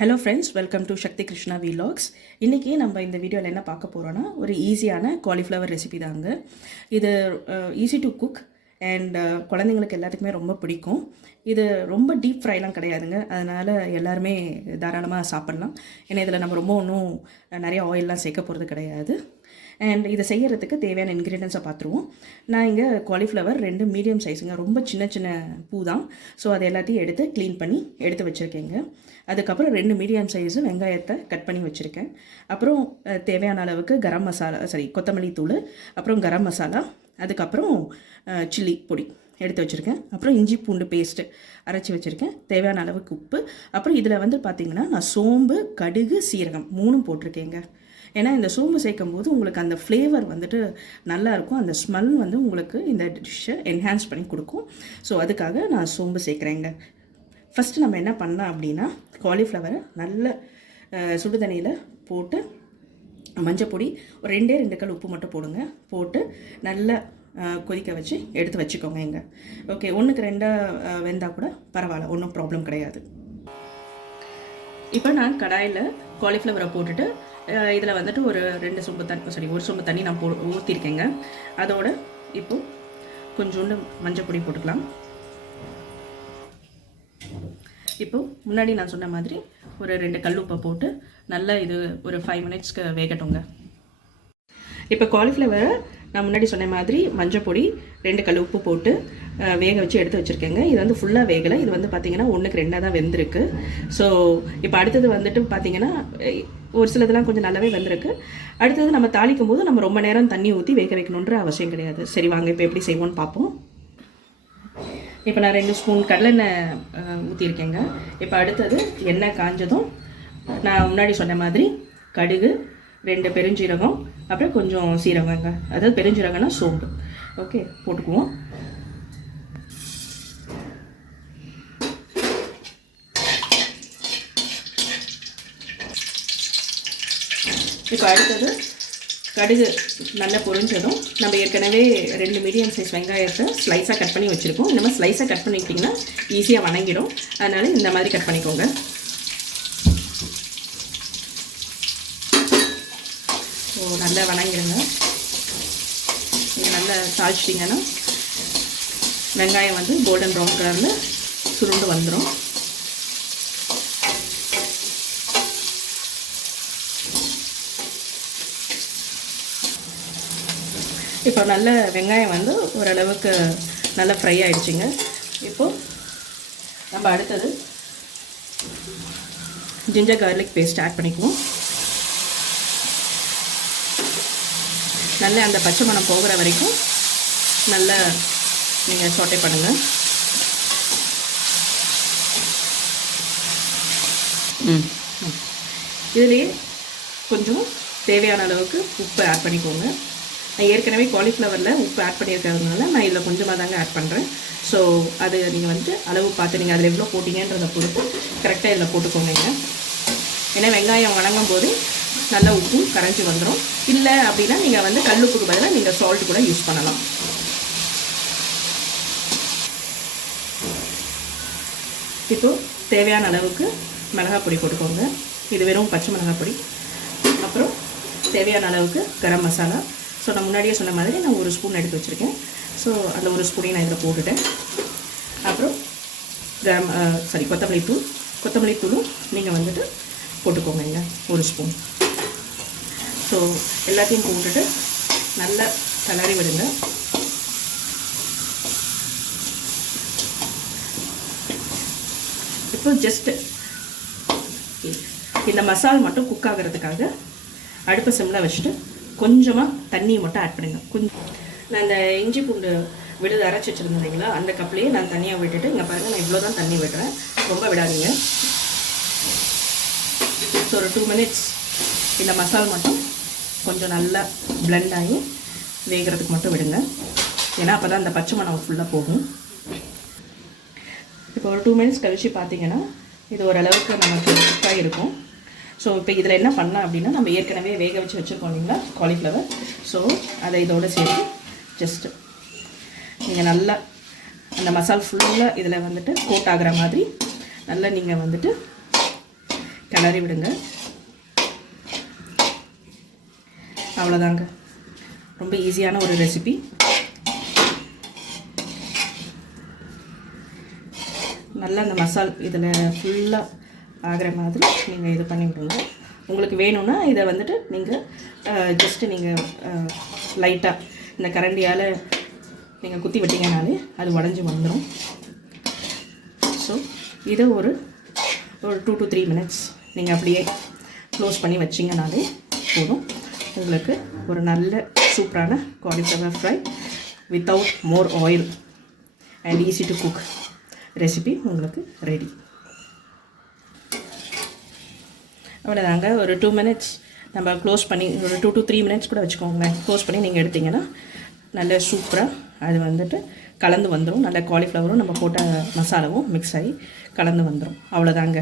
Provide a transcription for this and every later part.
Hello friends, welcome to Shakti Krishna vlogs. இன்றைக்கி நம்ம இந்த வீடியோவில் என்ன பார்க்க போகிறோன்னா, ஒரு ஈஸியான காலிஃப்ளவர் ரெசிபி தாங்க. இது ஈஸி டு குக் அண்ட் குழந்தைங்களுக்கு எல்லாத்துக்குமே ரொம்ப பிடிக்கும். இது ரொம்ப டீப் ஃப்ரைலாம் கிடையாதுங்க, அதனால் எல்லாருமே தாராளமாக சாப்பிட்லாம். ஏன்னா இதில் நம்ம ரொம்ப ஒன்றும் நிறைய ஆயிலெலாம் சேர்க்க போகிறது கிடையாது. அண்ட் இதை செய்கிறதுக்கு தேவையான இன்க்ரீடியன்ஸை பார்த்துருவோம். நான் இங்கே காலிஃப்ளவர் 2 மீடியம் சைஸுங்க, ரொம்ப சின்ன சின்ன பூ தான். ஸோ அது எல்லாத்தையும் எடுத்து க்ளீன் பண்ணி எடுத்து வச்சுருக்கேங்க. அதுக்கப்புறம் 2 மீடியம் சைஸு வெங்காயத்தை கட் பண்ணி வச்சுருக்கேன். அப்புறம் தேவையான அளவுக்கு கரம் மசாலா, கொத்தமல்லி தூள், அப்புறம் கரம் மசாலா, அதுக்கப்புறம் சில்லி பொடி எடுத்து வச்சுருக்கேன். அப்புறம் இஞ்சி பூண்டு பேஸ்ட்டு அரைச்சி வச்சுருக்கேன். தேவையான அளவுக்கு உப்பு. அப்புறம் இதில் வந்து பார்த்திங்கன்னா நான் சோம்பு, கடுகு, சீரகம் 3 போட்டிருக்கேங்க. ஏன்னா இந்த சோம்பு சேர்க்கும் போது உங்களுக்கு அந்த ஃப்ளேவர் வந்துட்டு நல்லாயிருக்கும், அந்த ஸ்மெல் வந்து உங்களுக்கு இந்த டிஷ்ஷை என்ஹான்ஸ் பண்ணி கொடுக்கும். ஸோ அதுக்காக நான் சோம்பு சேர்க்குறேங்க. ஃபஸ்ட்டு நம்ம என்ன பண்ணலாம் அப்படின்னா, காலிஃப்ளவரை நல்ல சுடு தண்ணியில் போட்டு மஞ்சப்பொடி ஒரு 2 கல் உப்பு மட்டும் போடுங்க. போட்டு நல்லா கொதிக்க வச்சு எடுத்து வச்சுக்கோங்க. இங்கே ஓகே, 1க்கு 2 வெந்தால் கூட பரவாயில்ல, ஒன்றும் ப்ராப்ளம் கிடையாது. இப்போ நான் கடாயில் காலிஃப்ளவரை போட்டுட்டு இதில் வந்துட்டு ஒரு 1 சொம்பு தண்ணி நான் ஊற்றிருக்கேங்க. அதோடு இப்போது கொஞ்சோண்டு மஞ்சள் பொடி போட்டுக்கலாம். இப்போது முன்னாடி நான் சொன்ன மாதிரி ஒரு 2 கல் உப்பை போட்டு நல்லா இது ஒரு 5 மினிட்ஸ்க்கு வேகட்டுங்க. இப்போ காலிஃப்ளவரை நான் முன்னாடி சொன்ன மாதிரி மஞ்சள் பொடி 2 கல் உப்பு போட்டு வேக வச்சு எடுத்து வச்சுருக்கேங்க. இது வந்து ஃபுல்லாக வேகலை, இது வந்து பார்த்திங்கன்னா 1க்கு 2 தான் வெந்திருக்கு. ஸோ இப்போ அடுத்தது வந்துட்டு பார்த்திங்கன்னா ஒரு சிலதெல்லாம் கொஞ்சம் நல்லாவே வெந்திருக்கு. அடுத்தது நம்ம தாளிக்கும் போது நம்ம ரொம்ப நேரம் தண்ணி ஊற்றி வேக வைக்கணுன்ற அவசியம் கிடையாது. சரி வாங்க இப்போ எப்படி செய்வோன்னு பார்ப்போம். இப்போ நான் 2 ஸ்பூன் கடலெண்ணெய் ஊற்றிருக்கேங்க. இப்போ அடுத்தது எண்ணெய் காஞ்சதும் நான் முன்னாடி சொன்ன மாதிரி கடுகு, 2 பெருஞ்சீரகம், அப்புறம் கொஞ்சம் சீரகங்க, அதாவது பெருஞ்சீரகம்னா சோம்பு. ஓகே, போட்டுக்குவோம். இப்போ அடுத்தது கடுகு நல்லா பொரிஞ்சதும் நம்ம ஏற்கனவே 2 மீடியம் சைஸ் வெங்காயத்தை ஸ்லைஸாக கட் பண்ணி வச்சுருக்கோம். இந்த மாதிரி ஸ்லைஸாக கட் பண்ணிக்கிட்டிங்கன்னா ஈஸியாக வணங்கிடும். அதனால் இந்த மாதிரி கட் பண்ணிக்கோங்க. ஸோ நல்லா வணங்கிடுங்க. நீங்கள் நல்லா தாளிச்சிட்டிங்கன்னா வெங்காயம் வந்து கோல்டன் ப்ரௌன் கலரில் சுருண்டு வந்துடும். இப்போ நல்ல வெங்காயம் வந்து ஓரளவுக்கு நல்லா ஃப்ரை ஆகிடுச்சிங்க. இப்போது நம்ம அடுத்தது ஜிஞ்சர் கார்லிக் பேஸ்ட் ஆட் பண்ணிக்குவோம். நல்லா அந்த பச்சை மணம் போகிற வரைக்கும் நல்லா நீங்கள் சாட்டே பண்ணுங்கள். இதுலேயே கொஞ்சம் தேவையான அளவுக்கு உப்பு ஆட் பண்ணிக்கோங்க. நான் ஏற்கனவே காலிஃப்ளவரில் உப்பு ஆட் பண்ணியிருக்கிறதுனால நான் இதில் கொஞ்சமாக தாங்க ஆட் பண்ணுறேன். ஸோ அது நீங்கள் வந்துட்டு அளவு பார்த்து நீங்கள் அதில் எவ்வளோ போட்டிங்கன்றதை பொறுத்து கரெக்டாக இதில் போட்டுக்கோங்க. ஏன்னா வெங்காயம் வணங்கும் போது நல்லா உப்பு கரைஞ்சி வந்துடும். இல்லை அப்படின்னா நீங்கள் வந்து கல் உப்புக்கு பதிலாக நீங்கள் சால்ட் கூட யூஸ் பண்ணலாம். இப்போது தேவையான அளவுக்கு மிளகாய் பொடி போட்டுக்கோங்க. இது வெறும் பச்சை மிளகாய் பொடி. அப்புறம் தேவையான அளவுக்கு கரம் மசாலா. ஸோ நான் முன்னாடியே சொன்ன மாதிரி நான் 1 ஸ்பூன் எடுத்து வச்சுருக்கேன். ஸோ அந்த 1 ஸ்பூனையும் நான் இதில் போட்டுட்டேன். அப்புறம் கொத்தமல்லி தூளும் நீங்கள் வந்துட்டு போட்டுக்கோங்க. இங்கே 1 ஸ்பூன். ஸோ எல்லாத்தையும் போட்டுட்டு நல்லா கிளறி விடுங்க. இப்போ ஜஸ்ட்டு இந்த மசாலா மட்டும் குக் ஆகிறதுக்காக அடுப்பு சிம்மில் வச்சுட்டு கொஞ்சமாக தண்ணியை மட்டும் ஆட் பண்ணுங்க. நான் இந்த இஞ்சி பூண்டு விழுது அரைச்சி வச்சுருந்தேன் இல்லைங்களா, அந்த கப்லேயே நான் தண்ணியாக விட்டுட்டு இங்கே பாருங்கள், நான் இவ்வளோ தான் தண்ணி விடுறேன், ரொம்ப விடாதீங்க. ஸோ ஒரு 2 மினிட்ஸ் இந்த மசாலா மட்டும் கொஞ்சம் நல்லா பிளெண்ட் ஆகி வேகிறதுக்கு மட்டும் விடுங்க. ஏன்னா அப்போ தான் அந்த பச்சை மணம் ஃபுல்லாக போகும். இப்போ ஒரு 2 மினிட்ஸ் கழித்து பார்த்தீங்கன்னா இது ஓரளவுக்கு நமக்கு குக்காக இருக்கும். ஸோ இப்போ இதில் என்ன பண்ணலாம் அப்படின்னா, நம்ம ஏற்கனவே வேக வச்சு வச்சுருக்கோம் இல்லைங்களா காலிஃப்ளவர். ஸோ அதை இதோடு சேர்த்து ஜஸ்ட்டு நீங்கள் நல்லா அந்த மசாலா ஃபுல்லாக இதில் வந்துட்டு கோட் ஆகிற மாதிரி நல்லா நீங்கள் வந்துட்டு கிளறி விடுங்க. அவ்வளோதாங்க, ரொம்ப ஈஸியான ஒரு ரெசிபி. நல்லா அந்த மசால் இதில் ஃபுல்லாக ஆகிற மாதிரி நீங்கள் இது பண்ணி விடுங்க. உங்களுக்கு வேணும்னா இதை வந்துட்டு நீங்கள் ஜஸ்ட்டு நீங்கள் லைட்டாக இந்த கரண்டியால் நீங்கள் குத்தி விட்டீங்கனாலே அது உடஞ்சி வந்துடும். ஸோ இதை ஒரு 2 to 3 minutes நீங்கள் அப்படியே க்ளோஸ் பண்ணி வச்சிங்கனாலே போதும். உங்களுக்கு ஒரு நல்ல சூப்பரான cauliflower fry without more oil and easy to cook recipe உங்களுக்கு ரெடி. அவ்வளோதாங்க, ஒரு 2 minutes நம்ம க்ளோஸ் பண்ணி, ஒரு 2 to 3 minutes கூட வச்சுக்கோங்களேன். க்ளோஸ் பண்ணி நீங்கள் எடுத்திங்கன்னா நல்ல சூப்பராக அது வந்துட்டு கலந்து வந்துடும். நல்ல காலிஃப்ளவரும் நம்ம போட்ட மசாலாவும் மிக்ஸ் ஆகி கலந்து வந்துடும். அவ்வளோதாங்க.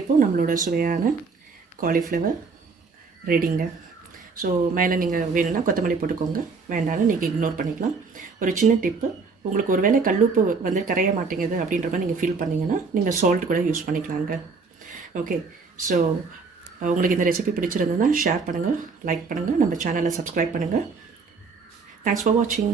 இப்போது நம்மளோட சுவையான காலிஃப்ளவர் ரெடிங்க. ஸோ மேலே நீங்கள் வேணும்னா கொத்தமல்லி போட்டுக்கோங்க, வேண்டாலும் நீங்கள் இக்னோர் பண்ணிக்கலாம். ஒரு சின்ன டிப்பு, உங்களுக்கு ஒரு வேளை கல்லுப்பு வந்து கரைய மாட்டேங்குது அப்படின்ற மாதிரி நீங்கள் ஃபீல் பண்ணிங்கன்னா நீங்கள் சால்ட் கூட யூஸ் பண்ணிக்கலாங்க. ஓகே, ஸோ உங்களுக்கு இந்த ரெசிபி பிடிச்சிருந்ததுன்னா ஷேர் பண்ணுங்கள், லைக் பண்ணுங்கள், நம்ம சேனலை சப்ஸ்கிரைப் பண்ணுங்கள். தேங்க்ஸ் ஃபார் வாட்சிங்.